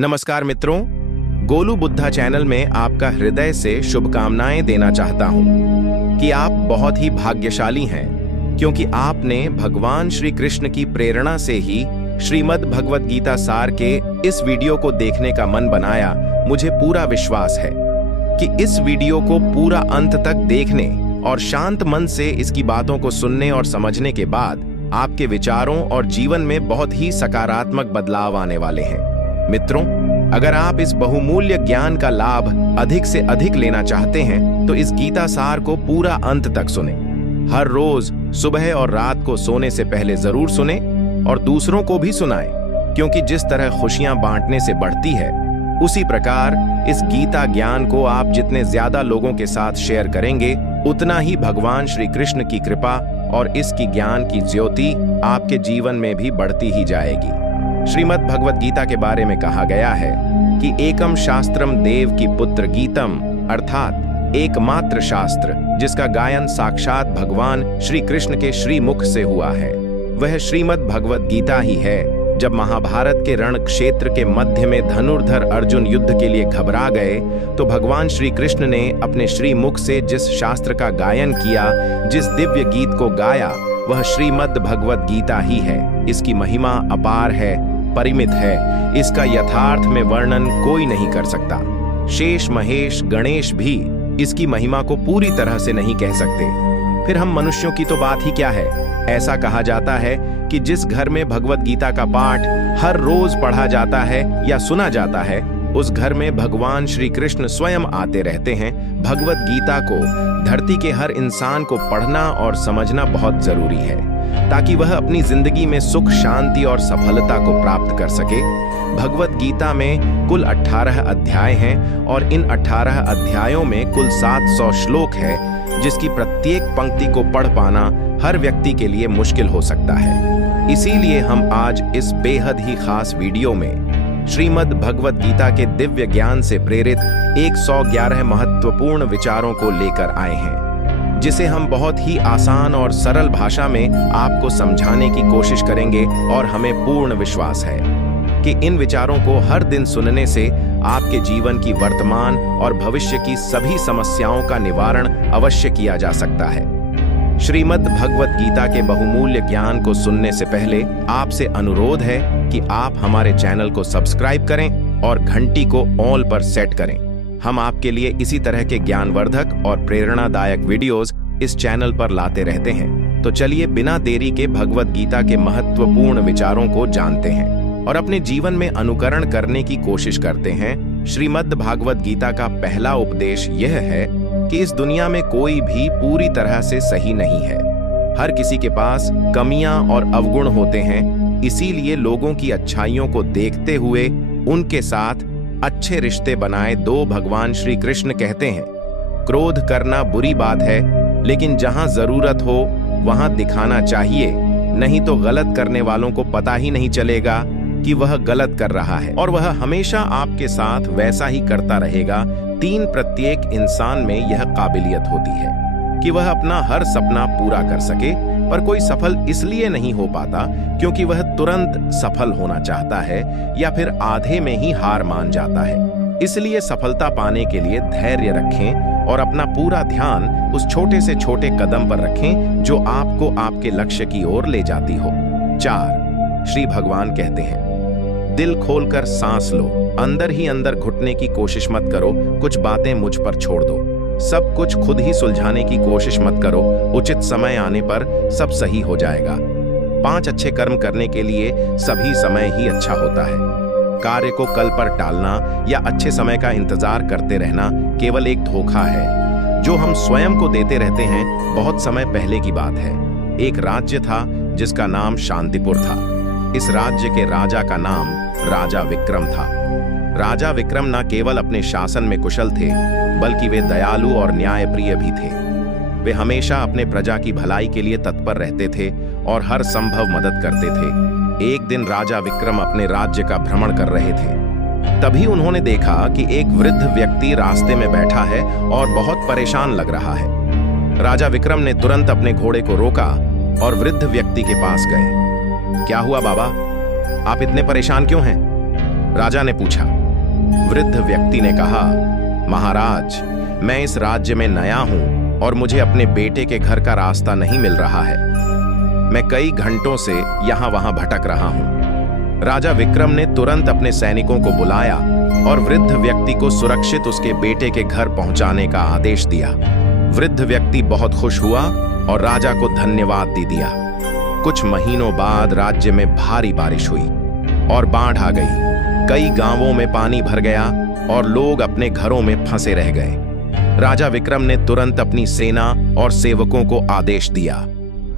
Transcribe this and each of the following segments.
नमस्कार मित्रों, गोलू बुद्धा चैनल में आपका हृदय से शुभकामनाएं देना चाहता हूं कि आप बहुत ही भाग्यशाली हैं, क्योंकि आपने भगवान श्री कृष्ण की प्रेरणा से ही श्रीमद् भगवत गीता सार के इस वीडियो को देखने का मन बनाया। मुझे पूरा विश्वास है कि इस वीडियो को पूरा अंत तक देखने और शांत मन से इसकी बातों को सुनने और समझने के बाद आपके विचारों और जीवन में बहुत ही सकारात्मक बदलाव आने वाले हैं। मित्रों, अगर आप इस बहुमूल्य ज्ञान का लाभ अधिक से अधिक लेना चाहते हैं तो इस गीता सार को पूरा अंत तक सुने। हर रोज सुबह और रात को सोने से पहले जरूर सुने और दूसरों को भी सुनाएं, क्योंकि जिस तरह खुशियां बांटने से बढ़ती है, उसी प्रकार इस गीता ज्ञान को आप जितने ज्यादा लोगों के साथ शेयर करेंगे, उतना ही भगवान श्री कृष्ण की कृपा और इसकी ज्ञान की ज्योति आपके जीवन में भी बढ़ती ही जाएगी। श्रीमद् भगवत गीता के बारे में कहा गया है कि एकम शास्त्रम देव की पुत्र गीतम, अर्थात एकमात्र शास्त्र जिसका गायन साक्षात भगवान श्री कृष्ण के श्रीमुख से हुआ है, वह श्रीमद् भगवत गीता ही है। जब महाभारत के रण क्षेत्र के मध्य में धनुर्धर अर्जुन युद्ध के लिए घबरा गए तो भगवान श्री कृष्ण ने अपने श्रीमुख से जिस शास्त्र का गायन किया, जिस दिव्य गीत को गाया, वह श्रीमद् भगवत गीता ही है। इसकी महिमा अपार है, परिमित है, इसका यथार्थ में वर्णन कोई नहीं कर सकता। शेष महेश गणेश भी इसकी महिमा को पूरी तरह से नहीं कह सकते। फिर हम मनुष्यों की तो बात ही क्या है। ऐसा कहा जाता है कि जिस घर में भगवत गीता का पाठ हर रोज पढ़ा जाता है या सुना जाता है, उस घर में भगवान श्री कृष्ण स्वयं आते रहते हैं। भगवत गीता को धरती के हर इंसान को पढ़ना और समझना बहुत जरूरी है, ताकि वह अपनी जिंदगी में सुख, शांति और सफलता को प्राप्त कर सके। भगवत गीता में कुल 18 अध्याय हैं और इन 18 अध्यायों में कुल 700 श्लोक है, जिसकी प्रत्येक पंक्ति को पढ़ पाना हर व्यक्ति के लिए मुश्किल हो सकता है। इसीलिए हम आज इस बेहद ही खास वीडियो में श्रीमद् भगवत गीता के दिव्य ज्ञान से प्रेरित 111 महत्वपूर्ण विचारों को लेकर आए हैं, जिसे हम बहुत ही आसान और सरल भाषा में आपको समझाने की कोशिश करेंगे। और हमें पूर्ण विश्वास है कि इन विचारों को हर दिन सुनने से आपके जीवन की वर्तमान और भविष्य की सभी समस्याओं का निवारण अवश्य किया जा सकता है। श्रीमद् भगवत गीता के बहुमूल्य ज्ञान को सुनने से पहले आपसे अनुरोध है कि आप हमारे चैनल को सब्सक्राइब करें और घंटी को ऑल पर सेट करें। हम आपके लिए इसी तरह के ज्ञानवर्धक और प्रेरणादायक वीडियोस इस चैनल पर लाते रहते हैं। तो चलिए बिना देरी के भगवत गीता के महत्वपूर्ण विचारों को जानते हैं और अपने जीवन में अनुकरण करने की कोशिश करते हैं। श्रीमद् भागवत गीता का पहला उपदेश यह है कि इस दुनिया में कोई भी पूरी तरह से सही नहीं है। हर किसी के पास कमियां और अवगुण होते हैं। इसीलिए लोगों की अच्छाइयों को देखते हुए उनके साथ अच्छे रिश्ते बनाए। दो भगवान श्री कृष्ण कहते हैं, क्रोध करना बुरी बात है, लेकिन जहां जरूरत हो वहां दिखाना चाहिए, नहीं तो गलत करने वालों को पता ही नहीं चलेगा कि वह गलत कर रहा है और वह हमेशा आपके साथ वैसा ही करता रहेगा। प्रत्येक इंसान में यह काबिलियत होती है कि वह अपना हर सपना पूरा कर सके, पर कोई सफल इसलिए नहीं हो पाता क्योंकि वह तुरंत सफल होना चाहता है या फिर आधे में ही हार मान जाता है। इसलिए सफलता पाने के लिए धैर्य रखें और अपना पूरा ध्यान उस छोटे से छोटे कदम पर रखें जो आपको आपके लक्ष्य की ओर ले जाती हो। 4. श्री भगवान कहते हैं, दिल खोलकर सांस लो, अंदर ही अंदर घुटने की कोशिश मत करो, कुछ बातें मुझ पर छोड़ दो, सब कुछ खुद ही सुलझाने की कोशिश मत करो, उचित समय आने पर सब सही हो जाएगा। 5 अच्छे कर्म करने के लिए सभी समय ही अच्छा होता है। कार्य को कल पर टालना या अच्छे समय का इंतजार करते रहना केवल एक धोखा है जो हम स्वयं को देते रहते हैं। बहुत समय पहले की बात है, एक राज्य था जिसका नाम शांतिपुर था। इस राज्य के राजा का नाम राजा विक्रम था। राजा विक्रम न केवल अपने शासन में कुशल थे, बल्कि वे दयालु और न्यायप्रिय भी थे। वे हमेशा अपने प्रजा की भलाई के लिए तत्पर रहते थे और हर संभव मदद करते थे। एक दिन राजा विक्रम अपने राज्य का भ्रमण कर रहे थे। तभी उन्होंने देखा कि एक वृद्ध व्यक्ति रास्ते में बैठा है और बहुत परेशान लग रहा है। राजा विक्रम ने तुरंत अपने घोड़े को रोका और वृद्ध व्यक्ति के पास गए। क्या हुआ बाबा, आप इतने परेशान क्यों हैं? राजा ने पूछा। वृद्ध व्यक्ति ने कहा, महाराज, मैं इस राज्य में नया हूं और मुझे अपने बेटे के घर का रास्ता नहीं मिल रहा है। मैं कई घंटों से यहां वहां भटक रहा हूं। राजा विक्रम ने तुरंत अपने सैनिकों को बुलाया और वृद्ध व्यक्ति को सुरक्षित उसके बेटे के घर पहुंचाने का आदेश दिया। वृद्ध व्यक्ति बहुत खुश हुआ और राजा को धन्यवाद दे दिया। कुछ महीनों बाद राज्य में भारी बारिश हुई और बाढ़ आ गई। कई गांवों में पानी भर गया और लोग अपने घरों में फंसे रह गए। राजा विक्रम ने तुरंत अपनी सेना और सेवकों को आदेश दिया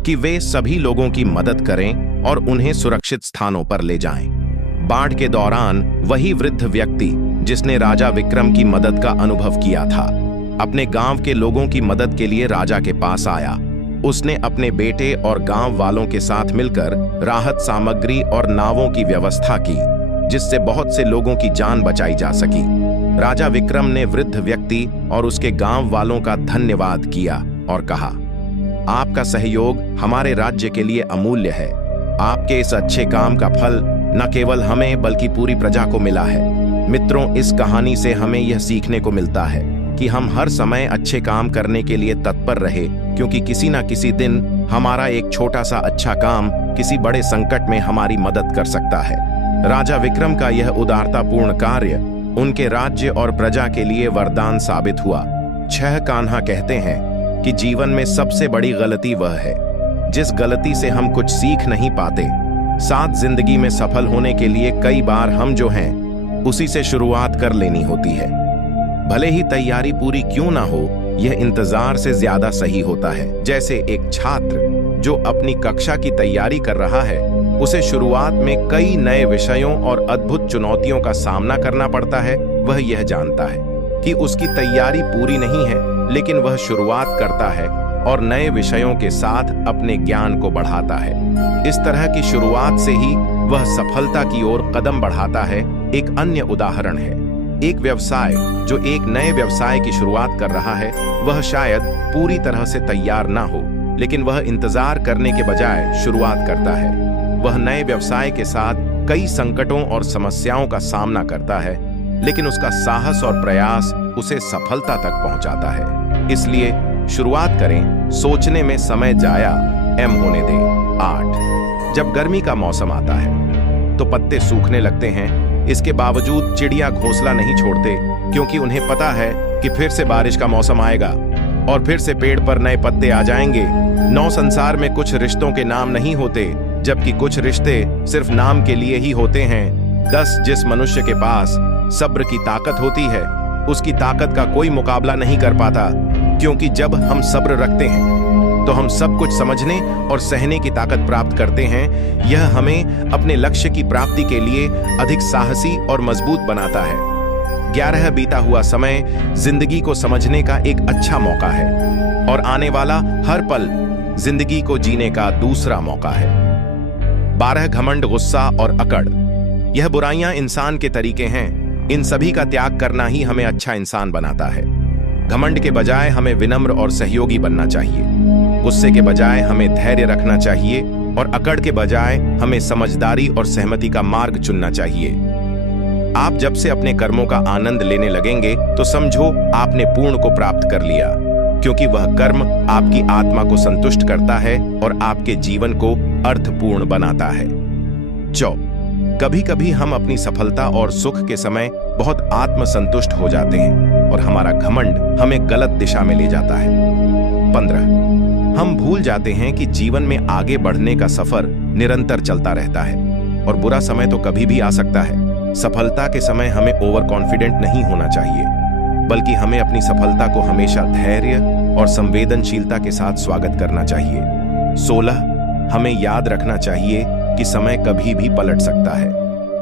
कि वे सभी लोगों की मदद करें और उन्हें सुरक्षित स्थानों पर ले जाएं। बाढ़ के दौरान वही वृद्ध व्यक्ति जिसने राजा विक्रम की मदद का अनुभव किया था, अपने गांव के लोगों की मदद के लिए राजा के पास आया। उसने अपने बेटे और गांव वालों के साथ मिलकर राहत सामग्री और नावों की व्यवस्था की, जिससे बहुत से लोगों की जान बचाई जा सकी। राजा विक्रम ने वृद्ध व्यक्ति और उसके गांव वालों का धन्यवाद किया और कहा, आपका सहयोग हमारे राज्य के लिए अमूल्य है। आपके इस अच्छे काम का फल न केवल हमें बल्कि पूरी प्रजा को मिला है। मित्रों, इस कहानी से हमें यह सीखने को मिलता है कि हम हर समय अच्छे काम करने के लिए तत्पर रहे, क्योंकि किसी न किसी दिन हमारा एक छोटा सा अच्छा काम किसी बड़े संकट में हमारी मदद कर सकता है। राजा विक्रम का यह उदारतापूर्ण कार्य उनके राज्य और प्रजा के लिए वरदान साबित हुआ। छह कान्हा कहते हैं कि जीवन में सबसे बड़ी गलती वह है जिस गलती से हम कुछ सीख नहीं पाते। साथ जिंदगी में सफल होने के लिए कई बार हम जो हैं उसी से शुरुआत कर लेनी होती है। भले ही तैयारी पूरी क्यों ना हो, यह इंतजार से ज्यादा सही होता है। जैसे एक छात्र जो अपनी कक्षा की तैयारी कर रहा है, उसे शुरुआत में कई नए विषयों और अद्भुत चुनौतियों का सामना करना पड़ता है। वह यह जानता है कि उसकी तैयारी पूरी नहीं है, लेकिन वह शुरुआत करता है और नए विषयों के साथ अपने ज्ञान को बढ़ाता है। इस तरह की शुरुआत से ही वह सफलता की ओर कदम बढ़ाता है। एक अन्य उदाहरण है, एक व्यवसाय जो एक नए व्यवसाय की शुरुआत कर रहा है, वह शायद पूरी तरह से तैयार ना हो, लेकिन वह इंतजार करने के बजाय शुरुआत करता है। वह नए व्यवसाय के साथ कई संकटों और समस्याओं का सामना करता है, लेकिन उसका साहस और प्रयास उसे सफलता तक पहुंचाता है। इसलिए शुरुआत करें, सोचने में समय जाया एम होने दें। 8 जब गर्मी का मौसम आता है तो पत्ते सूखने लगते हैं। इसके बावजूद चिड़िया घोंसला नहीं छोड़ते, क्योंकि उन्हें पता है कि फिर से बारिश का मौसम आएगा और फिर से पेड़ पर नए पत्ते आ जाएंगे। नौ संसार में कुछ रिश्तों के नाम नहीं होते, जबकि कुछ रिश्ते सिर्फ नाम के लिए ही होते हैं। 10 जिस मनुष्य के पास सब्र की ताकत होती है, उसकी ताकत का कोई मुकाबला नहीं कर पाता, क्योंकि जब हम सब्र रखते हैं तो हम सब कुछ समझने और सहने की ताकत प्राप्त करते हैं। यह हमें अपने लक्ष्य की प्राप्ति के लिए अधिक साहसी और मजबूत बनाता है। 11 बीता हुआ समय जिंदगी को समझने का एक अच्छा मौका है और आने वाला हर पल जिंदगी को जीने का दूसरा मौका है। 12 घमंड, गुस्सा और अकड़, यह बुराइयां इंसान के तरीके हैं। इन सभी का त्याग करना ही हमें अच्छा इंसान बनाता है। घमंड के बजाय हमें विनम्र और सहयोगी बनना चाहिए। गुस्से के बजाय हमें धैर्य रखना चाहिए और अकड़ के बजाय हमें समझदारी और सहमति का मार्ग चुनना चाहिए। आप जब से अपने कर्मों का आनंद लेने लगेंगे तो समझो आपने पूर्ण को प्राप्त कर लिया, क्योंकि वह कर्म आपकी आत्मा को संतुष्ट करता है और आपके जीवन को अर्थपूर्ण बनाता है। कभी कभी हम अपनी सफलता और सुख के समय बहुत आत्मसंतुष्ट हो जाते हैं और हमारा घमंड हमें गलत दिशा में ले जाता है। 15 हम भूल जाते हैं कि जीवन में आगे बढ़ने का सफर निरंतर चलता रहता है और बुरा समय तो कभी भी आ सकता है। सफलता के समय हमें ओवर कॉन्फिडेंट नहीं होना चाहिए, बल्कि हमें अपनी सफलता को हमेशा धैर्य और संवेदनशीलता के साथ स्वागत करना चाहिए। 16 हमें याद रखना चाहिए कि समय कभी भी पलट सकता है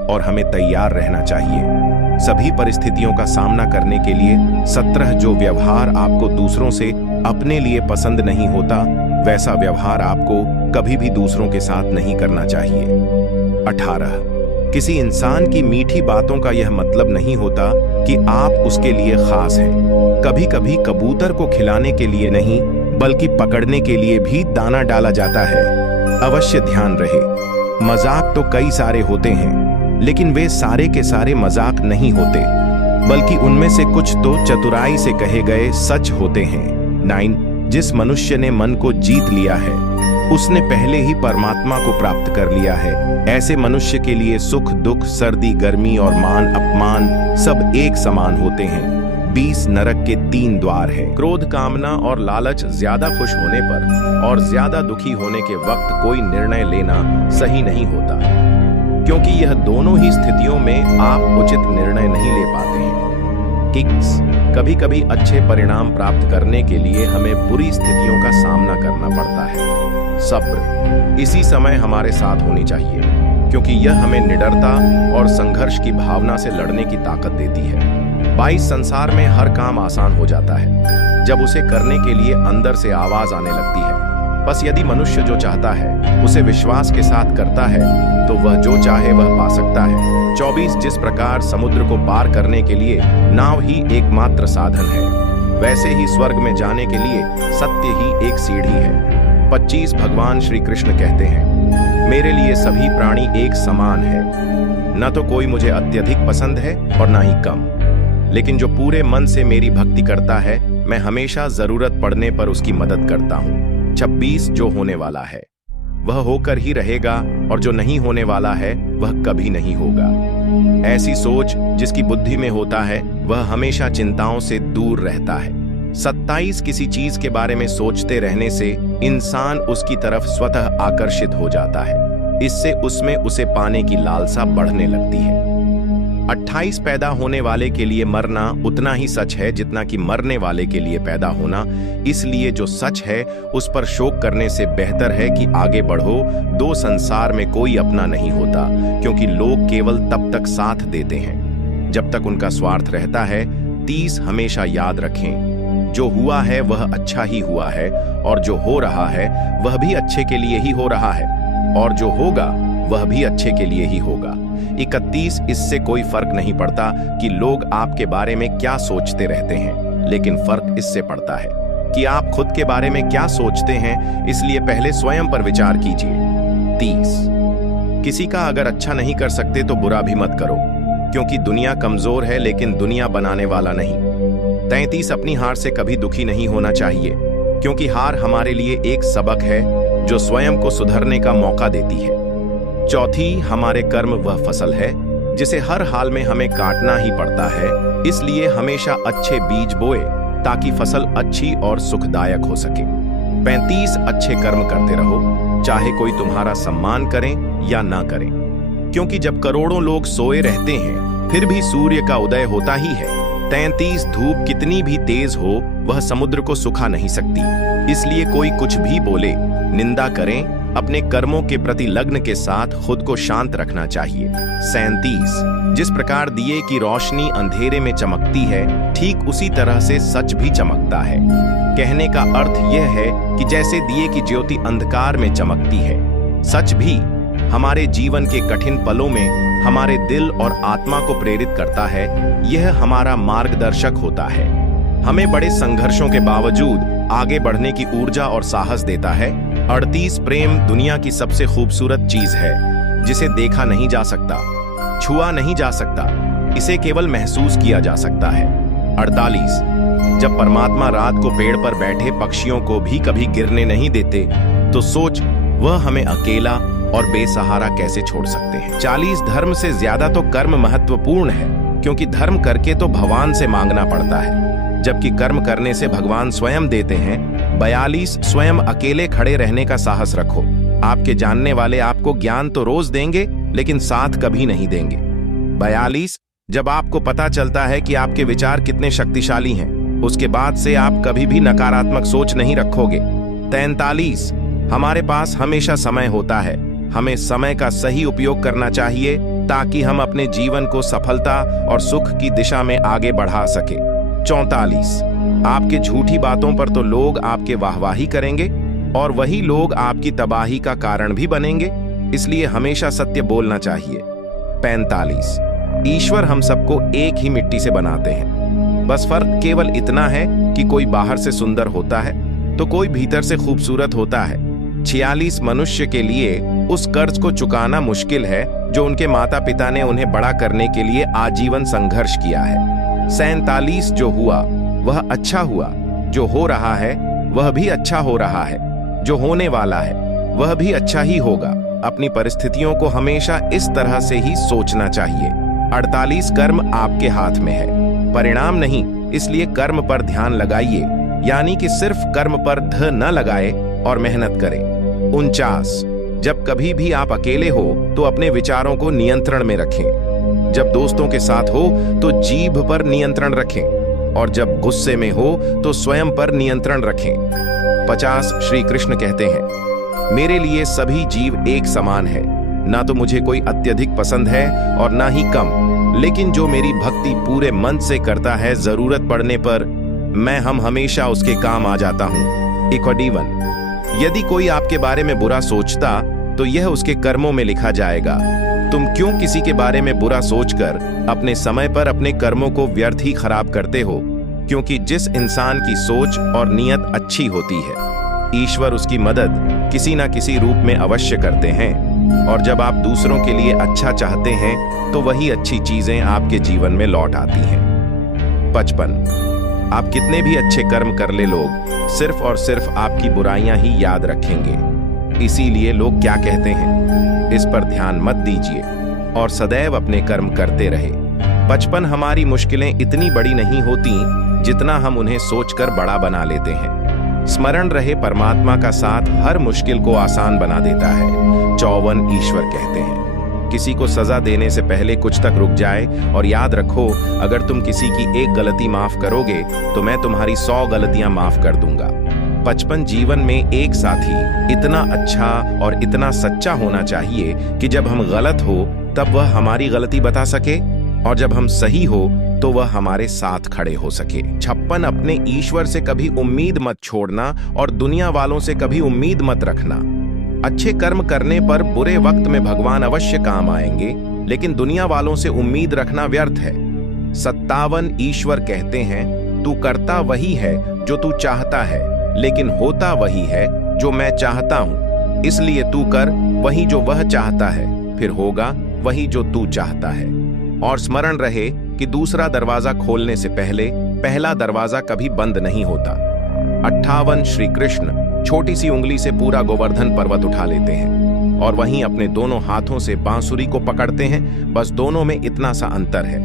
और हमें तैयार रहना चाहिए सभी परिस्थितियों का सामना करने के लिए। 17 जो व्यवहार आपको दूसरों से अपने लिए पसंद नहीं होता, वैसा व्यवहार आपको कभी भी दूसरों के साथ नहीं करना चाहिए। 18 किसी इंसान की मीठी बातों का यह मतलब नहीं होता कि आप उसके लिए खास हैं। कभी कभी कबूतर को खिलाने के लिए नहीं, बल्कि पकड़ने के लिए भी दाना डाला जाता है। अवश्य ध्यान रहे, मजाक तो कई सारे होते हैं, लेकिन वे सारे के सारे मजाक नहीं होते, बल्कि उनमें से कुछ तो चतुराई से कहे गए सच होते हैं। 9 जिस मनुष्य ने मन को जीत लिया है उसने पहले ही परमात्मा को प्राप्त कर लिया है। ऐसे मनुष्य के लिए सुख दुख, सर्दी गर्मी और मान अपमान सब एक समान होते हैं। 20 नरक के 3 द्वार है। क्रोध, कामना और लालच ज्यादा खुश होने पर और ज्यादा दुखी होने के वक्त कोई निर्णय लेना सही नहीं होता, क्योंकि यह दोनों ही स्थितियों में आप उचित निर्णय नहीं ले पाते हैं। किक्स, कभी कभी अच्छे परिणाम प्राप्त करने के लिए हमें बुरी स्थितियों का सामना करना पड़ता है। सब्र, इसी समय हमारे साथ होनी चाहिए, क्योंकि यह हमें निडरता और संघर्ष की भावना से लड़ने की ताकत देती है। 22 संसार में हर काम आसान हो जाता है जब उसे करने के लिए अंदर से आवाज आने लगती है। बस यदि मनुष्य जो चाहता है उसे विश्वास के साथ करता है तो वह जो चाहे वह पा सकता है। 24 जिस प्रकार समुद्र को पार करने के लिए नाव ही एकमात्र साधन है, वैसे ही स्वर्ग में जाने के लिए सत्य ही एक सीढ़ी है। 25 भगवान श्री कृष्ण कहते हैं, मेरे लिए सभी प्राणी एक समान है, न तो कोई मुझे अत्यधिक पसंद है और न ही कम, लेकिन जो पूरे मन से मेरी भक्ति करता है मैं हमेशा जरूरत पड़ने पर उसकी मदद करता हूँ। 26 जो होने वाला है वह होकर ही रहेगा और जो नहीं होने वाला है वह कभी नहीं होगा। ऐसी सोच जिसकी बुद्धि में होता है वह हमेशा चिंताओं से दूर रहता है। 27 किसी चीज के बारे में सोचते रहने से इंसान उसकी तरफ स्वतः आकर्षित हो जाता है, इससे उसमें उसे पाने की लालसा बढ़ने लगती है। 28 पैदा होने वाले के लिए मरना उतना ही सच है जितना कि मरने वाले के लिए पैदा होना, इसलिए जो सच है उस पर शोक करने से बेहतर है कि आगे बढ़ो। 2 संसार में कोई अपना नहीं होता, क्योंकि लोग केवल तब तक साथ देते हैं जब तक उनका स्वार्थ रहता है। 30 हमेशा याद रखें, जो हुआ है वह अच्छा ही हुआ है और जो हो रहा है वह भी अच्छे के लिए ही हो रहा है और जो होगा वह भी अच्छे के लिए ही होगा। 31 इससे कोई फर्क नहीं पड़ता कि लोग आपके बारे में क्या सोचते रहते हैं, लेकिन फर्क इससे पड़ता है कि आप खुद के बारे में क्या सोचते हैं, इसलिए पहले स्वयं पर विचार कीजिए। 30 किसी का अगर अच्छा नहीं कर सकते तो बुरा भी मत करो, क्योंकि दुनिया कमजोर है लेकिन दुनिया बनाने वाला नहीं। 33 अपनी हार से कभी दुखी नहीं होना चाहिए, क्योंकि हार हमारे लिए एक सबक है जो स्वयं को सुधरने का मौका देती है। 4 हमारे कर्म वह फसल है जिसे हर हाल में हमें काटना ही पड़ता है, इसलिए हमेशा अच्छे बीज बोए ताकि फसल अच्छी और सुखदायक हो सके। 35 अच्छे कर्म करते रहो, चाहे कोई तुम्हारा सम्मान करें या ना करें, क्योंकि जब करोड़ों लोग सोए रहते हैं फिर भी सूर्य का उदय होता ही है। 33 धूप कितनी भी तेज हो वह समुद्र को सुखा नहीं सकती, इसलिए कोई कुछ भी बोले, निंदा करें, अपने कर्मों के प्रति लग्न के साथ खुद को शांत रखना चाहिए। 37 जिस प्रकार दिए की रोशनी अंधेरे में चमकती है, ठीक उसी तरह से सच भी चमकता है। कहने का अर्थ यह है कि जैसे दिए की ज्योति अंधकार में चमकती है, सच भी हमारे जीवन के कठिन पलों में हमारे दिल और आत्मा को प्रेरित करता है। यह हमारा मार्गदर्शक होता है, हमें बड़े संघर्षों के बावजूद आगे बढ़ने की ऊर्जा और साहस देता है। 38 प्रेम दुनिया की सबसे खूबसूरत चीज है, जिसे देखा नहीं जा सकता, छुआ नहीं जा सकता, इसे केवल महसूस किया जा सकता है। 48 जब परमात्मा रात को पेड़ पर बैठे पक्षियों को भी कभी गिरने नहीं देते, तो सोच वह हमें अकेला और बेसहारा कैसे छोड़ सकते हैं। 40 धर्म से ज्यादा तो कर्म महत्वपूर्ण है, क्योंकि धर्म करके तो भगवान से मांगना पड़ता है, जबकि कर्म करने से भगवान स्वयं देते हैं। 42 स्वयं अकेले खड़े रहने का साहस रखो, आपके जानने वाले आपको ज्ञान तो रोज देंगे लेकिन साथ कभी नहीं देंगे। 42 जब आपको पता चलता है कि आपके विचार कितने शक्तिशाली हैं, उसके बाद से आप कभी भी नकारात्मक सोच नहीं रखोगे। 43 हमारे पास हमेशा समय होता है, हमें समय का सही उपयोग करना चाहिए ताकि हम अपने जीवन को सफलता और सुख की दिशा में आगे बढ़ा सके। 44 आपके झूठी बातों पर तो लोग आपके वाहवाही करेंगे और वही लोग आपकी तबाही का कारण भी बनेंगे, इसलिए हमेशा सत्य बोलना चाहिए। 45 ईश्वर हम सबको एक ही मिट्टी से बनाते हैं, बस फर्क केवल इतना है कि कोई बाहर से सुंदर होता है तो कोई भीतर से खूबसूरत होता है। 46 मनुष्य के लिए उस कर्ज को चुकाना मुश्किल है जो उनके माता पिता ने उन्हें बड़ा करने के लिए आजीवन संघर्ष किया है। 47 जो हुआ वह अच्छा हुआ, जो हो रहा है वह भी अच्छा हो रहा है, जो होने वाला है वह भी अच्छा ही होगा। अपनी परिस्थितियों को हमेशा इस तरह से ही सोचना चाहिए। 48 कर्म आपके हाथ में है, परिणाम नहीं, इसलिए कर्म पर ध्यान लगाइए, यानी कि सिर्फ कर्म पर ध न लगाए और मेहनत करें। 49 जब कभी भी आप अकेले हो तो अपने विचारों को नियंत्रण में रखें। जब दोस्तों के साथ हो तो जीभ पर नियंत्रण रखें, और जब गुस्से में हो तो स्वयं पर नियंत्रण रखें। 50 श्री कृष्ण कहते हैं, मेरे लिए सभी जीव एक समान है, ना तो मुझे कोई अत्यधिक पसंद है और ना ही कम, लेकिन जो मेरी भक्ति पूरे मन से करता है, जरूरत पड़ने पर मैं हमेशा उसके काम आ जाता हूँ। 51 यदि कोई आपके बारे में बुरा सोचता तो यह उसके कर्मों में लिखा जाएगा। तुम क्यों किसी के बारे में बुरा सोचकर अपने समय पर अपने कर्मों को व्यर्थ ही खराब करते हो, क्योंकि जिस इंसान की सोच और नीयत अच्छी होती है, ईश्वर उसकी मदद किसी न किसी रूप में अवश्य करते हैं, और जब आप दूसरों के लिए अच्छा चाहते हैं तो वही अच्छी चीजें आपके जीवन में लौट आती हैं। 55 आप कितने भी अच्छे कर्म कर ले, लोग सिर्फ और सिर्फ आपकी बुराइयां ही याद रखेंगे। इसीलिए लोग क्या कहते हैं, इस पर ध्यान मत दीजिए और सदैव अपने कर्म करते रहे। 55 हमारी मुश्किलें इतनी बड़ी नहीं होती जितना हम उन्हें सोचकर बड़ा बना लेते हैं। स्मरण रहे, परमात्मा का साथ हर मुश्किल को आसान बना देता है। 54 ईश्वर कहते हैं, किसी को सजा देने से पहले कुछ तक रुक जाए और याद रखो, अगर तुम किसी की एक गलती माफ करोगे तो मैं तुम्हारी 100 गलतियां माफ कर दूंगा। 55 जीवन में एक साथी इतना अच्छा और इतना सच्चा होना चाहिए कि जब हम गलत हो तब वह हमारी गलती बता सके, और जब हम सही हो तो वह हमारे साथ खड़े हो सके। 56 अपने ईश्वर से कभी उम्मीद मत छोड़ना और दुनिया वालों से कभी उम्मीद मत रखना। अच्छे कर्म करने पर बुरे वक्त में भगवान अवश्य काम आएंगे, लेकिन दुनिया वालों से उम्मीद रखना व्यर्थ है। 57 ईश्वर कहते हैं, तू करता वही है जो तू चाहता है, लेकिन होता वही है जो मैं चाहता हूं, इसलिए तू कर वही जो वह चाहता है, फिर होगा वही जो तू चाहता है। और स्मरण रहे कि दूसरा दरवाजा खोलने से पहले पहला दरवाजा कभी बंद नहीं होता। 58 श्री कृष्ण छोटी सी उंगली से पूरा गोवर्धन पर्वत उठा लेते हैं और वहीं अपने दोनों हाथों से बांसुरी को पकड़ते हैं, बस दोनों में इतना सा अंतर है,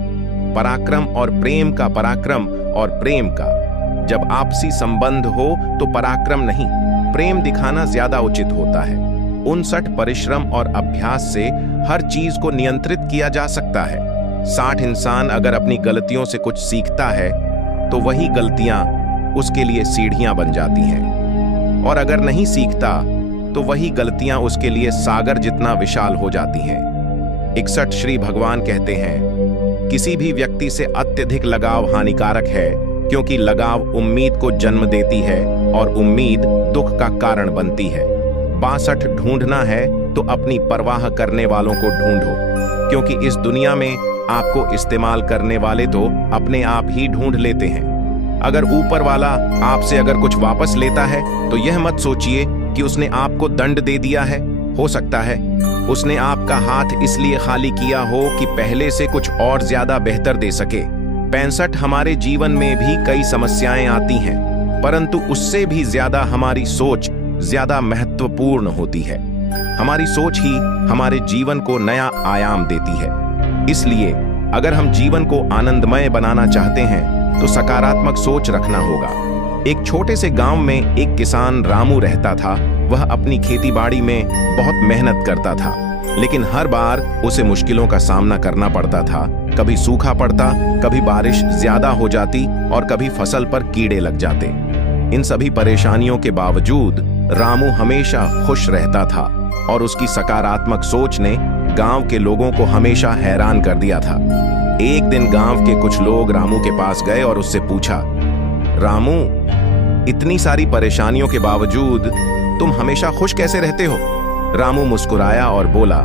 पराक्रम और प्रेम का। पराक्रम और प्रेम का जब आपसी संबंध हो तो पराक्रम नहीं, प्रेम दिखाना ज्यादा उचित होता है। 59 परिश्रम और अभ्यास से हर चीज को नियंत्रित किया जा सकता है। 60 इंसान अगर अपनी गलतियों से कुछ सीखता है तो वही गलतियां उसके लिए सीढ़ियां बन जाती हैं, और अगर नहीं सीखता तो वही गलतियां उसके लिए सागर जितना विशाल हो जाती हैं। 61 श्री भगवान कहते हैं, किसी भी व्यक्ति से अत्यधिक लगाव हानिकारक है, क्योंकि लगाव उम्मीद को जन्म देती है और उम्मीद दुख का कारण बनती है। 62 ढूंढना है तो अपनी परवाह करने वालों को ढूंढो, क्योंकि इस दुनिया में आपको इस्तेमाल करने वाले तो अपने आप ही ढूंढ लेते हैं। अगर ऊपर वाला आपसे अगर कुछ वापस लेता है तो यह मत सोचिए कि उसने आपको दंड दे दिया है। हो सकता है उसने आपका हाथ इसलिए खाली किया हो कि पहले से कुछ और ज्यादा बेहतर दे सके। 65 हमारे जीवन में भी कई समस्याएं आती हैं, परंतु उससे भी ज्यादा हमारी सोच ज्यादा महत्वपूर्ण होती है। हमारी सोच ही हमारे जीवन को नया आयाम देती है। इसलिए अगर हम जीवन को आनंदमय बनाना चाहते हैं तो सकारात्मक सोच रखना होगा। एक छोटे से गांव में एक किसान रामू रहता था। वह अपनी खेतीबाड़ी में बहुत मेहनत करता था, लेकिन हर बार उसे मुश्किलों का सामना करना पड़ता था। कभी सूखा पड़ता, कभी बारिश ज्यादा हो जाती और कभी फसल पर कीड़े लग जाते। इन सभी परेशानियों के बावजूद रामू हमेशा खुश रहता था और उसकी सकारात्मक सोच ने गांव के लोगों को हमेशा हैरान कर दिया था। एक दिन गांव के कुछ लोग रामू के पास गए और उससे पूछा, रामू, इतनी सारी परेशानियों के बावजूद तुम हमेशा खुश कैसे रहते हो? रामू मुस्कुराया और बोला,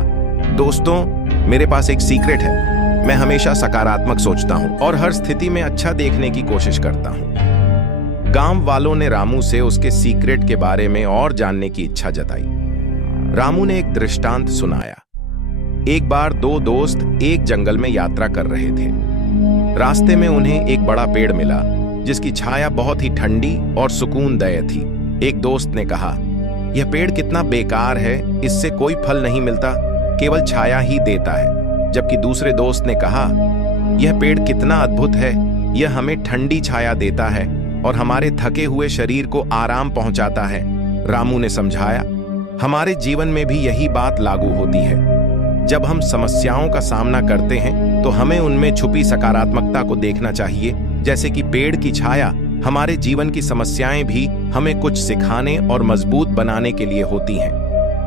दोस्तों, मेरे पास एक सीक्रेट है। मैं हमेशा सकारात्मक सोचता हूं और हर स्थिति में अच्छा देखने की कोशिश करता हूं। गांव वालों ने रामू से उसके सीक्रेट के बारे में और जानने की इच्छा जताई। रामू ने एक दृष्टांत सुनाया। एक बार दो दोस्त एक जंगल में यात्रा कर रहे थे। रास्ते में उन्हें एक बड़ा पेड़ मिला जिसकी छाया बहुत ही ठंडी और सुकूनदायक थी। एक दोस्त ने कहा, यह पेड़ कितना बेकार है, इससे कोई फल नहीं मिलता, केवल छाया ही देता है। जबकि दूसरे दोस्त ने कहा, यह पेड़ कितना अद्भुत है, यह हमें ठंडी छाया देता है और हमारे थके हुए शरीर को आराम पहुंचाता है। रामू ने समझाया, हमारे जीवन में भी यही बात लागू होती है। जब हम समस्याओं का सामना करते हैं तो हमें उनमें छुपी सकारात्मकता को देखना चाहिए। जैसे कि पेड़ की छाया, हमारे जीवन की समस्याएं भी हमें कुछ सिखाने और मजबूत बनाने के लिए होती हैं।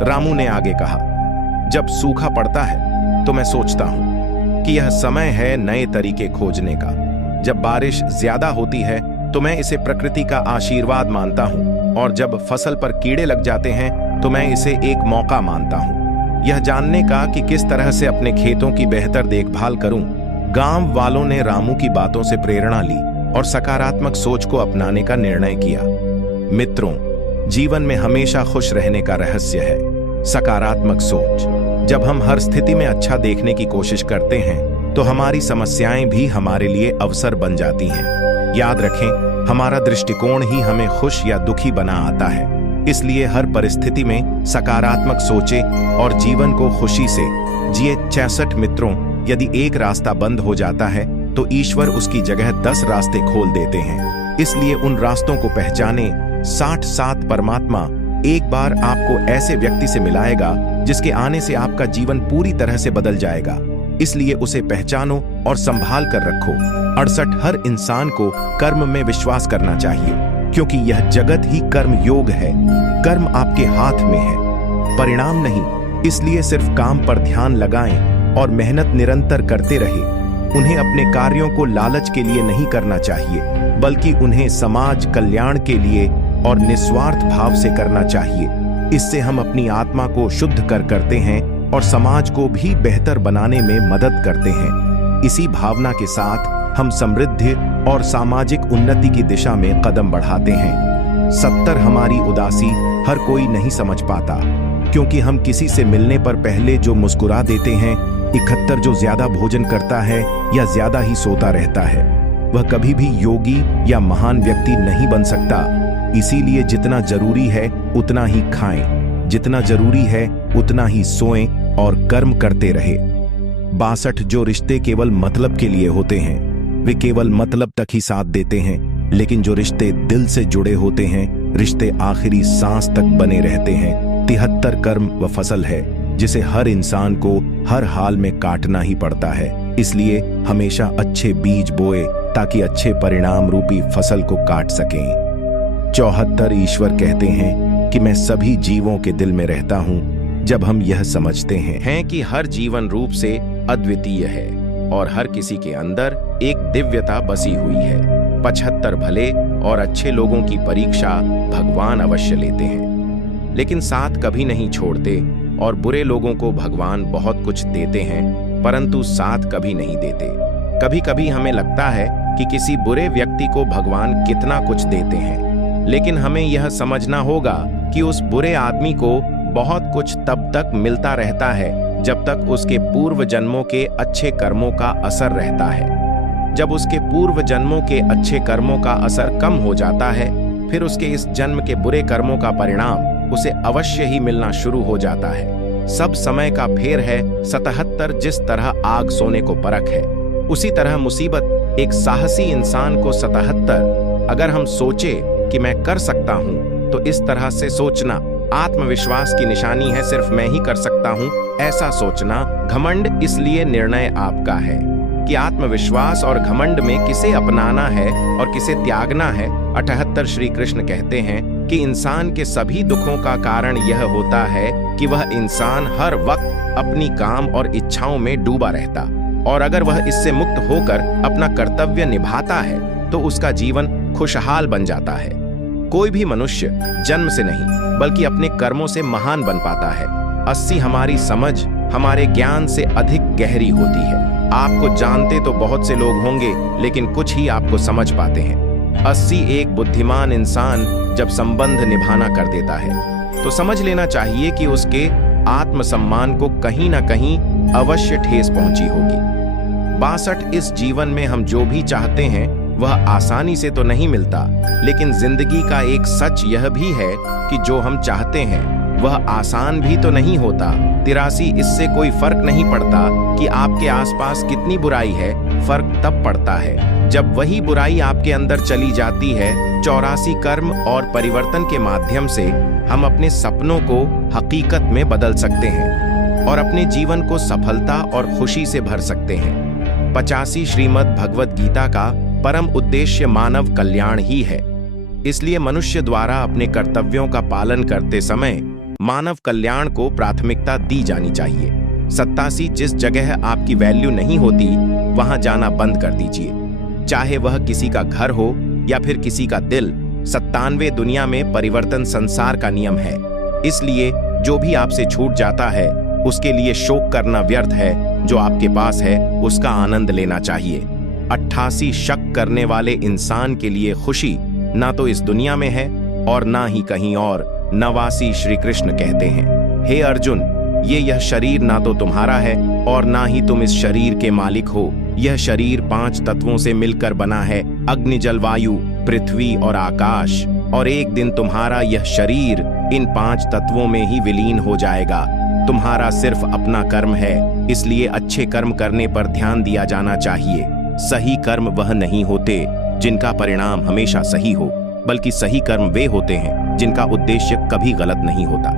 रामू ने आगे कहा, जब सूखा पड़ता है तो मैं सोचता हूं कि यह समय है नए तरीके खोजने का। जब बारिश ज्यादा होती है तो मैं इसे प्रकृति का आशीर्वाद मानता हूं, और जब फसल पर कीड़े लग जाते हैं तो मैं इसे एक मौका मानता हूं, यह जानने का कि किस तरह से अपने खेतों की बेहतर देखभाल करूं। गांव वालों ने रामू की बातों से प्रेरणा ली और सकारात्मक सोच को अपनाने का निर्णय किया। मित्रों, जीवन में हमेशा खुश रहने का रहस्य है सकारात्मक सोच। जब हम हर स्थिति में अच्छा देखने की कोशिश करते हैं तो हमारी समस्याएं भी हमारे लिए अवसर बन जाती हैं। याद रखें, हमारा दृष्टिकोण ही हमें खुश या दुखी बना आता है। इसलिए हर परिस्थिति में सकारात्मक सोचें और जीवन को खुशी से जिए। 66 मित्रों, यदि एक रास्ता बंद हो जाता है तो ईश्वर उसकी जगह 10 रास्ते खोल देते हैं। इसलिए उन रास्तों को पहचाने। 67 परमात्मा एक बार आपको ऐसे व्यक्ति से मिलाएगा जिसके आने से आपका जीवन पूरी तरह से बदल जाएगा। इसलिए उसे पहचानो और संभाल कर रखो। 68 हर इंसान को कर्म में विश्वास करना चाहिए, क्योंकि यह जगत ही कर्म योग है। कर्म आपके हाथ में है, परिणाम नहीं। इसलिए सिर्फ काम पर ध्यान लगाएं और मेहनत निरंतर करते रहे। उन्हें अपने कार्यों को लालच के लिए नहीं करना चाहिए, बल्कि उन्हें समाज कल्याण के लिए और निस्वार्थ भाव से करना चाहिए। इससे हम अपनी आत्मा को शुद्ध करते हैं और समाज को भी बेहतर बनाने में मदद करते हैं। इसी भावना के साथ हम समृद्धि और सामाजिक उन्नति की दिशा में कदम बढ़ाते हैं। 70 हमारी उदासी हर कोई नहीं समझ पाता, क्योंकि हम किसी से मिलने पर पहले जो मुस्कुरा देते हैं। 71 जो ज्यादा भोजन करता है या ज्यादा ही सोता रहता है, वह कभी भी योगी या महान व्यक्ति नहीं बन सकता। इसीलिए जितना जरूरी है उतना ही खाएं, जितना जरूरी है उतना ही सोएं और कर्म करते रहे। 62 जो रिश्ते केवल मतलब के लिए होते हैं, वे केवल मतलब तक ही साथ देते हैं, लेकिन जो रिश्ते दिल से जुड़े होते हैं, रिश्ते आखिरी सांस तक बने रहते हैं। 73 कर्म व फसल है जिसे हर इंसान को हर हाल में काटना ही पड़ता है। इसलिए हमेशा अच्छे बीज बोए ताकि अच्छे परिणाम रूपी फसल को काट सकें। 74 ईश्वर कहते हैं कि मैं सभी जीवों के दिल में रहता हूं। जब हम यह समझते हैं कि हर जीवन रूप से अद्वितीय है और हर किसी के अंदर एक दिव्यता बसी हुई है। 75 भले और अच्छे लोगों की परीक्षा भगवान अवश्य लेते हैं, लेकिन साथ कभी नहीं छोड़ते। और बुरे लोगों को भगवान बहुत कुछ देते हैं, परंतु साथ कभी नहीं देते। कभी कभी हमें लगता है कि किसी बुरे व्यक्ति को भगवान कितना कुछ देते हैं, लेकिन हमें यह समझना होगा कि उस बुरे आदमी को बहुत कुछ तब तक मिलता रहता है जब तक उसके पूर्व जन्मों के अच्छे कर्मों का असर रहता है। जब उसके पूर्व जन्मों के अच्छे कर्मों का असर कम हो जाता है, फिर उसके इस जन्म के बुरे कर्मों का परिणाम उसे अवश्य ही मिलना शुरू हो जाता है। सब समय का फेर है। 77 जिस तरह आग सोने को परख है, उसी तरह मुसीबत एक साहसी इंसान को 77। अगर हम सोचे कि मैं कर सकता हूं, तो इस तरह से सोचना आत्मविश्वास की निशानी है। सिर्फ मैं ही कर सकता हूं, ऐसा सोचना घमंड। इसलिए निर्णय आपका है कि आत्मविश्वास और घमंड में किसे अपनाना है और किसे त्यागना है। 78 श्री कृष्ण कहते हैं कि इंसान के सभी दुखों का कारण यह होता है कि वह इंसान हर वक्त अपनी काम और इच्छाओं में डूबा रहता, और अगर वह इससे मुक्त होकर अपना कर्तव्य निभाता है तो उसका जीवन खुशहाल बन जाता है। कोई भी मनुष्य जन्म से नहीं बल्कि अपने कर्मों से महान बन पाता है। 80 हमारी समझ हमारे ज्ञान से अधिक गहरी होती है। आपको जानते तो बहुत से लोग होंगे, लेकिन कुछ ही आपको समझ पाते हैं। 80 एक बुद्धिमान इंसान जब संबंध निभाना कर देता है तो समझ लेना चाहिए कि उसके आत्मसम्मान को कहीं ना कहीं अवश्य ठेस पहुंची होगी। 62 इस जीवन में हम जो भी चाहते हैं वह आसानी से तो नहीं मिलता, लेकिन जिंदगी का एक सच यह भी है कि जो हम चाहते हैं वह आसान भी तो नहीं होता। 83 इससे कोई फर्क नहीं पड़ता कि आपके आसपास कितनी बुराई है, फर्क तब पड़ता है जब वही बुराई आपके अंदर चली जाती है। 84 कर्म और परिवर्तन के माध्यम से हम अपने सपनों को हकीकत में बदल सकते हैं और अपने जीवन को सफलता और खुशी से भर सकते हैं। 85 श्रीमद् भगवद गीता का परम उद्देश्य मानव कल्याण ही है, इसलिए मनुष्य द्वारा अपने कर्तव्यों का पालन करते समय मानव कल्याण को प्राथमिकता दी जानी चाहिए। 87 जिस जगह आपकी वैल्यू नहीं होती वहां जाना बंद कर दीजिए, चाहे वह किसी का घर हो या फिर किसी का दिल। 97 दुनिया में परिवर्तन संसार का नियम है, इसलिए जो भी आपसे छूट जाता है उसके लिए शोक करना व्यर्थ है। जो आपके पास है उसका आनंद लेना चाहिए। 88 शक करने वाले इंसान के लिए खुशी ना तो इस दुनिया में है और ना ही कहीं और। 89 श्री कृष्ण कहते हैं, हे अर्जुन, यह शरीर ना तो तुम्हारा है और ना ही तुम इस शरीर के मालिक हो। यह शरीर 5 तत्वों से मिलकर बना है, अग्नि, जल, वायु, पृथ्वी और आकाश, और एक दिन तुम्हारा यह शरीर इन 5 तत्वों में ही विलीन हो जाएगा। तुम्हारा सिर्फ अपना कर्म है, इसलिए अच्छे कर्म करने पर ध्यान दिया जाना चाहिए। सही कर्म वह नहीं होते जिनका परिणाम हमेशा सही हो, बल्कि सही कर्म वे होते हैं जिनका उद्देश्य कभी गलत नहीं होता।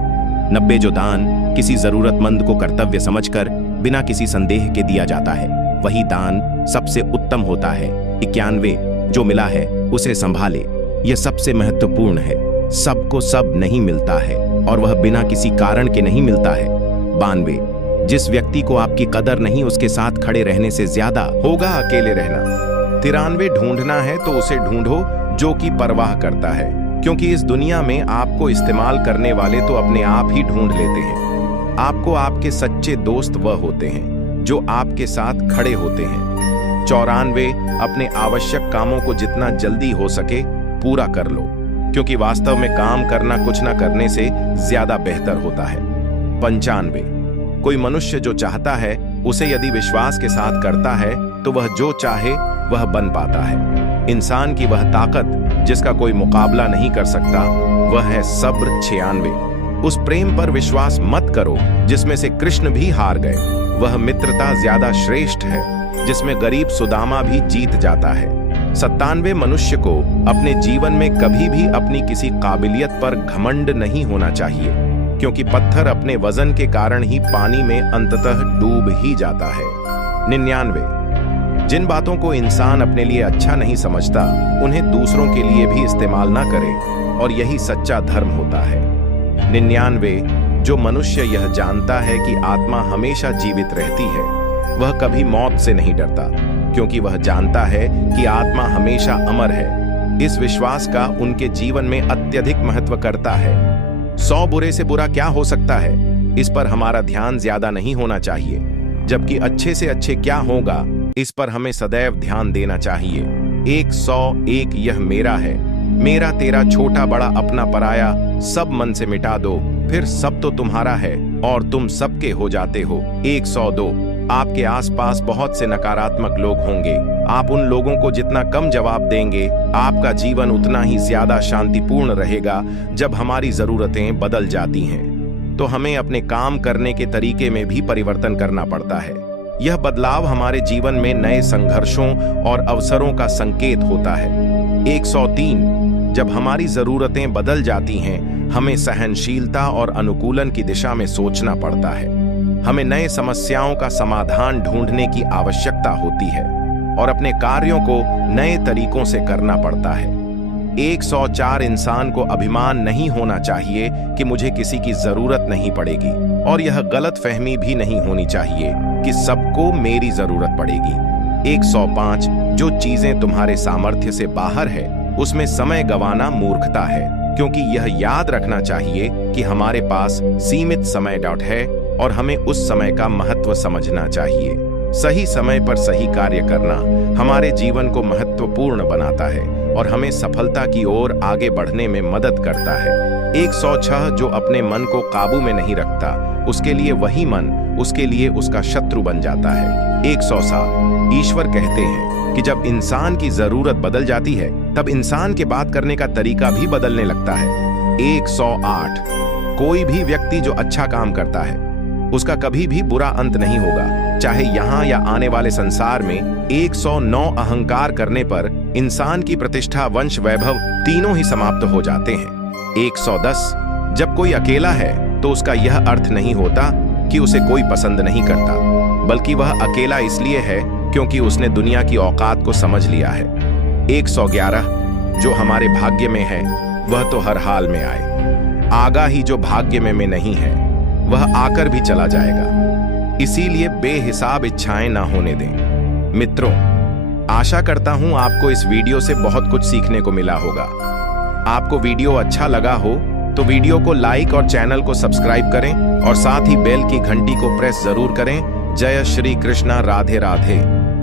90 जो दान किसी जरूरतमंद को कर्तव्य समझकर बिना किसी संदेह के दिया जाता है, वही दान सबसे उत्तम होता है। 91 जो मिला है उसे संभाले, यह सबसे महत्वपूर्ण है। सबको सब नहीं मिलता है और वह बिना किसी कारण के नहीं मिलता है। 92 जिस व्यक्ति को आपकी कदर नहीं उसके साथ खड़े रहने से ज्यादा होगा अकेले रहना। 93 ढूंढना है तो उसे ढूंढो जो कि परवाह करता है, क्योंकि इस दुनिया में आपको इस्तेमाल करने वाले तो अपने आप ही ढूंढ लेते हैं। आपको आपके सच्चे दोस्त वह होते हैं जो आपके साथ खड़े होते हैं। 94 अपने आवश्यक कामों को जितना जल्दी हो सके पूरा कर लो, क्योंकि वास्तव में काम करना कुछ न करने से ज्यादा बेहतर होता है। 95 कोई मनुष्य जो चाहता है उसे यदि विश्वास के साथ करता है तो वह जो चाहे वह बन पाता है। इंसान की वह ताकत जिसका कोई मुकाबला नहीं कर सकता वह है सब्र। 96 उस प्रेम पर विश्वास मत करो जिसमें से कृष्ण भी हार गए। वह मित्रता ज्यादा श्रेष्ठ है जिसमें गरीब सुदामा भी जीत जाता है। 97 मनुष्य को अपने जीवन में कभी भी अपनी किसी काबिलियत पर घमंड नहीं होना चाहिए, क्योंकि पत्थर अपने वजन के कारण ही पानी में अंततः डूब ही जाता है। 99 जिन बातों को इंसान अपने लिए अच्छा नहीं समझता उन्हें दूसरों के लिए भी इस्तेमाल ना करे, और यही सच्चा धर्म होता है। 99 जो मनुष्य यह जानता है कि आत्मा हमेशा जीवित रहती है वह कभी मौत से नहीं डरता, क्योंकि वह जानता है कि आत्मा हमेशा अमर है। इस विश्वास का उनके जीवन में अत्यधिक महत्व करता है। 100 बुरे से बुरा क्या हो सकता है, इस पर हमारा ध्यान ज्यादा नहीं होना चाहिए, जबकि अच्छे से अच्छे क्या होगा इस पर हमें सदैव ध्यान देना चाहिए। 101 यह मेरा है, मेरा तेरा, छोटा बड़ा अपना पराया, सब मन से मिटा दो, फिर सब तो तुम्हारा है और तुम सबके हो जाते हो। 102 आपके आसपास बहुत से नकारात्मक लोग होंगे। आप उन लोगों को जितना कम जवाब देंगे आपका जीवन उतना ही ज्यादा शांतिपूर्ण रहेगा। जब हमारी जरूरतें बदल जाती हैं तो हमें अपने काम करने के तरीके में भी परिवर्तन करना पड़ता है। यह बदलाव हमारे जीवन में नए संघर्षों और अवसरों का संकेत होता है। 103 जब हमारी जरूरतें बदल जाती हैं हमें सहनशीलता और अनुकूलन की दिशा में सोचना पड़ता है। हमें नए समस्याओं का समाधान ढूंढने की आवश्यकता होती है और अपने कार्यों को नए तरीकों से करना पड़ता है। 104 इंसान को अभिमान नहीं होना चाहिए कि मुझे किसी की जरूरत नहीं पड़ेगी, और यह गलत फहमी भी नहीं होनी चाहिए कि सबको मेरी जरूरत पड़ेगी। 105 जो चीजें तुम्हारे सामर्थ्य से बाहर है उसमें समय गंवाना मूर्खता है, क्योंकि यह याद रखना चाहिए कि हमारे पास सीमित समय है और हमें उस समय का महत्व समझना चाहिए। सही समय पर सही कार्य करना हमारे जीवन को महत्वपूर्ण बनाता है और हमें सफलता की ओर आगे बढ़ने में मदद करता है। 106 जो अपने मन को काबू में नहीं रखता उसके लिए वही मन उसके लिए उसका शत्रु बन जाता है। 100 साल। ईश्वर कहते हैं कि जब इंसान की जरूरत बदल जाती है तब इंसान के बात करने का तरीका भी बदलने लगता है। 108। कोई भी व्यक्ति जो अच्छा काम करता है उसका कभी भी बुरा अंत नहीं होगा, चाहे यहाँ या आने वाले संसार में। 109। अहंकार करने पर इंसान की प्रतिष्ठा, वंश, वैभव तीनों ही समाप्त हो जाते हैं। 110। जब कोई अकेला है तो उसका यह अर्थ नहीं होता कि उसे कोई पसंद नहीं करता, बल्कि वह अकेला इसलिए है क्योंकि उसने दुनिया की औकात को समझ लिया है। 111। जो हमारे भाग्य में है वह तो हर हाल में आए, आगाही जो भाग्य में नहीं है वह आकर भी चला जाएगा, इसीलिए बेहिसाब इच्छाएं ना होने दें। मित्रों, आशा करता हूं आपको इस वीडियो से बहुत कुछ सीखने को मिला होगा। आपको वीडियो अच्छा लगा हो तो वीडियो को लाइक और चैनल को सब्सक्राइब करें और साथ ही बेल की घंटी को प्रेस जरूर करें। जय श्री कृष्णा। राधे राधे।